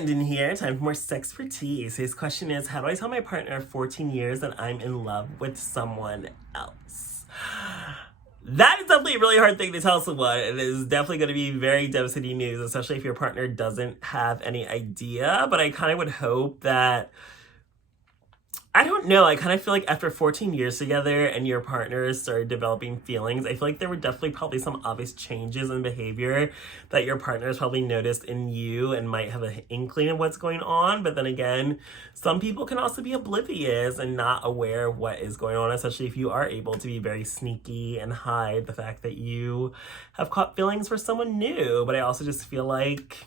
Brendan here. Time for more SexxxPerTease. His question is, how do I tell my partner of 14 years that I'm in love with someone else? That is definitely a really hard thing to tell someone. It is definitely going to be very devastating news, especially if your partner doesn't have any idea. But I kind of would hope that, I don't know, I kind of feel like after 14 years together and your partner started developing feelings, I feel like there were definitely probably some obvious changes in behavior that your partner has probably noticed in you and might have an inkling of what's going on. But then again, some people can also be oblivious and not aware of what is going on, especially if you are able to be very sneaky and hide the fact that you have caught feelings for someone new. But I also just feel like,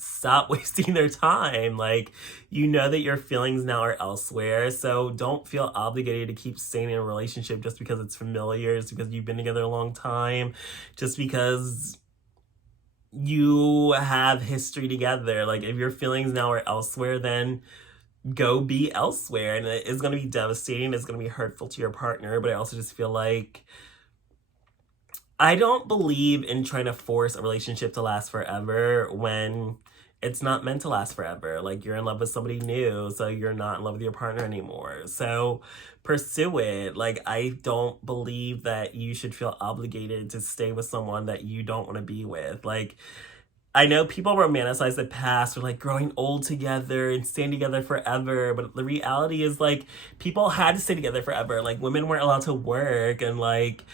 stop wasting their time. Like, you know that your feelings now are elsewhere, so don't feel obligated to keep staying in a relationship just because it's familiar, just because you've been together a long time, just because you have history together. Like, if your feelings now are elsewhere, then go be elsewhere. And it is going to be devastating, it's going to be hurtful to your partner. But I also just feel like, I don't believe in trying to force a relationship to last forever when it's not meant to last forever. Like, you're in love with somebody new, so you're not in love with your partner anymore. So pursue it. Like, I don't believe that you should feel obligated to stay with someone that you don't want to be with. Like, I know people romanticize the past or like growing old together and staying together forever, but the reality is, like, people had to stay together forever. Like, women weren't allowed to work, and like,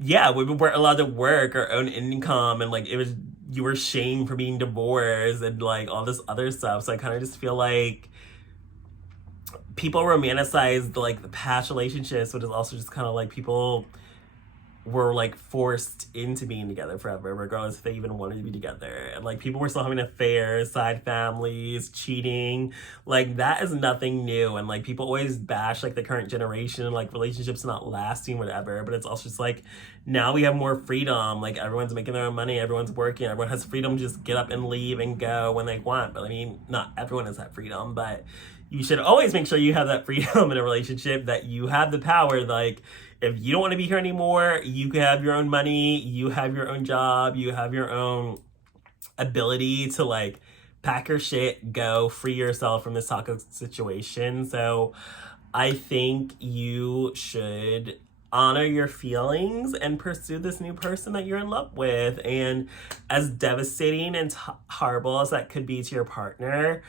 yeah, we weren't allowed to work or own income, and like, it was, you were shamed for being divorced and like all this other stuff. So I kind of just feel like people romanticize like the past relationships, but it's also just kind of like people were like forced into being together forever, regardless if they even wanted to be together. And like, people were still having affairs, side families, cheating. Like, that is nothing new. And like, people always bash like the current generation, like relationships not lasting, whatever. But it's also just like, now we have more freedom. Like, everyone's making their own money, everyone's working, everyone has freedom to just get up and leave and go when they want. But I mean, not everyone has that freedom, but you should always make sure you have that freedom in a relationship, that you have the power. Like, if you don't want to be here anymore, you can have your own money, you have your own job, you have your own ability to like pack your shit, go, free yourself from this toxic situation. So I think you should honor your feelings and pursue this new person that you're in love with. And as devastating and horrible as that could be to your partner,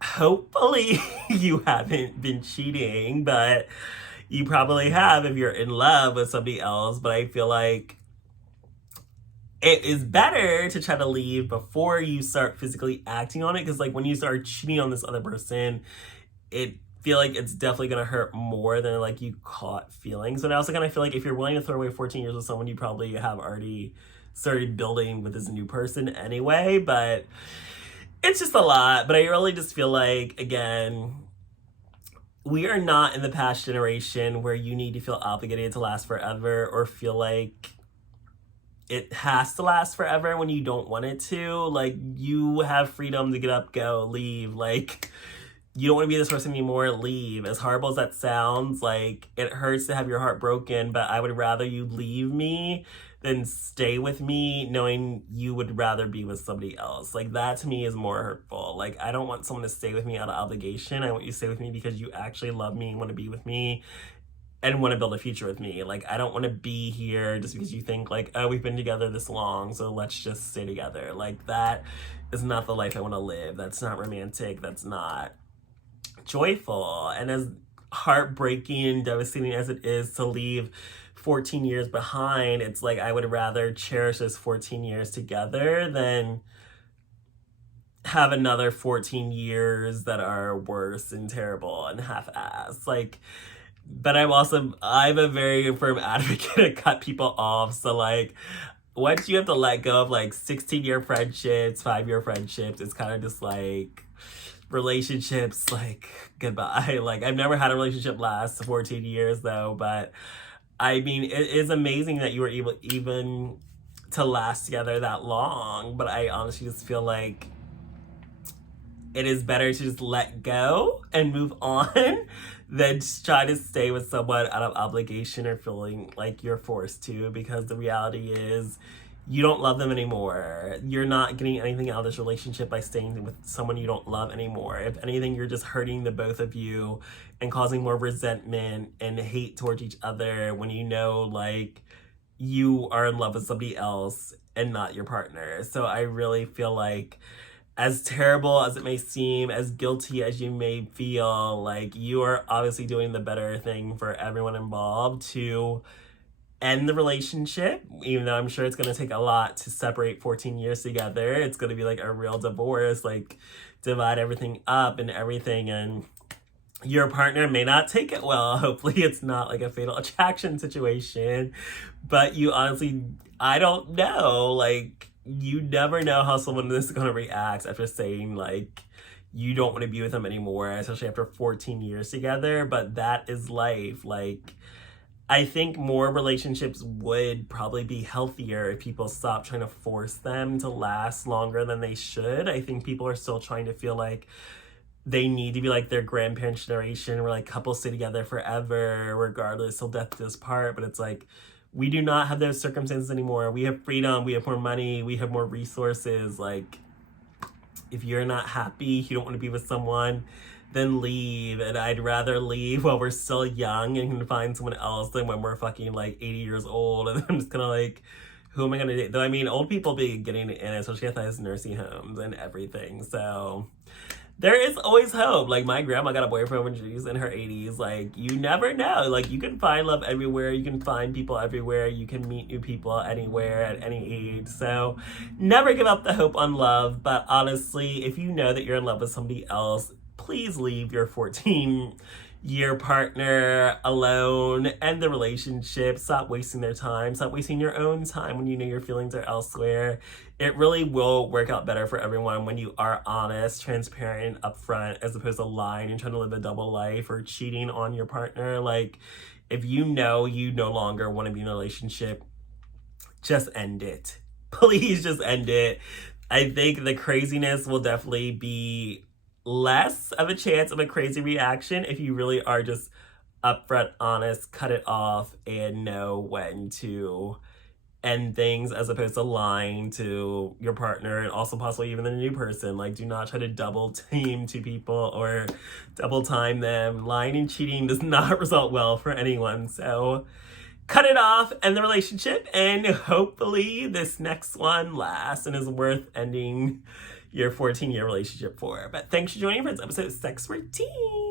hopefully you haven't been cheating, but you probably have if you're in love with somebody else. But I feel like it is better to try to leave before you start physically acting on it, because like, when you start cheating on this other person, it feel like it's definitely gonna hurt more than like you caught feelings. But I also kind of feel like if you're willing to throw away 14 years with someone, you probably have already started building with this new person anyway. But it's just a lot. But I really just feel like, again, we are not in the past generation where you need to feel obligated to last forever or feel like it has to last forever when you don't want it to. Like, you have freedom to get up, go, leave. Like, you don't want to be this person anymore, leave. As horrible as that sounds, like, it hurts to have your heart broken, but I would rather you leave me than stay with me knowing you would rather be with somebody else. Like, that to me is more hurtful. Like, I don't want someone to stay with me out of obligation. I want you to stay with me because you actually love me and want to be with me and want to build a future with me. Like, I don't want to be here just because you think like, oh, we've been together this long, so let's just stay together. Like, that is not the life I want to live. That's not romantic. That's not joyful. And as heartbreaking and devastating as it is to leave 14 years behind, it's like, I would rather cherish this 14 years together than have another 14 years that are worse and terrible and half-assed. Like, but I'm a very firm advocate to cut people off. So like, once you have to let go of like 16-year friendships, 5-year friendships, it's kind of just like, relationships, like, goodbye. Like, I've never had a relationship last 14 years though, but I mean, it is amazing that you were able even to last together that long. But I honestly just feel like it is better to just let go and move on than just try to stay with someone out of obligation or feeling like you're forced to, because the reality is you don't love them anymore. You're not getting anything out of this relationship by staying with someone you don't love anymore. If anything, you're just hurting the both of you and causing more resentment and hate towards each other when you know, like, you are in love with somebody else and not your partner. So I really feel like, as terrible as it may seem, as guilty as you may feel, like, you are obviously doing the better thing for everyone involved to end the relationship, even though I'm sure it's going to take a lot to separate 14 years together. It's going to be like a real divorce, like divide everything up and everything, and your partner may not take it well. Hopefully it's not like a fatal attraction situation, but you honestly, I don't know, like, you never know how someone is going to react after saying, like, you don't want to be with them anymore, especially after 14 years together. But that is life. Like, I think more relationships would probably be healthier if people stop trying to force them to last longer than they should. I think people are still trying to feel like they need to be like their grandparents' generation, where like couples stay together forever, regardless till death do us part. But it's like, we do not have those circumstances anymore. We have freedom, we have more money, we have more resources. Like, if you're not happy, you don't want to be with someone, then leave. And I'd rather leave while we're still young and can find someone else than when we're fucking like 80 years old. And I'm just gonna like, who am I gonna date? Though I mean, old people be getting in, especially at those nursing homes and everything. So there is always hope. Like, my grandma got a boyfriend when she was in her 80s. Like, you never know. Like, you can find love everywhere. You can find people everywhere. You can meet new people anywhere at any age. So never give up the hope on love. But honestly, if you know that you're in love with somebody else, please leave your 14-year partner alone. End the relationship. Stop wasting their time. Stop wasting your own time when you know your feelings are elsewhere. It really will work out better for everyone when you are honest, transparent, and upfront, as opposed to lying and trying to live a double life or cheating on your partner. Like, if you know you no longer want to be in a relationship, just end it. Please just end it. I think the craziness will definitely be less of a chance of a crazy reaction if you really are just upfront, honest, cut it off, and know when to end things, as opposed to lying to your partner and also possibly even the new person. Like, do not try to double team two people or double time them. Lying and cheating does not result well for anyone. So cut it off, end the relationship, and hopefully this next one lasts and is worth ending your 14-year relationship for. But thanks for joining for this episode of Sex for Tea.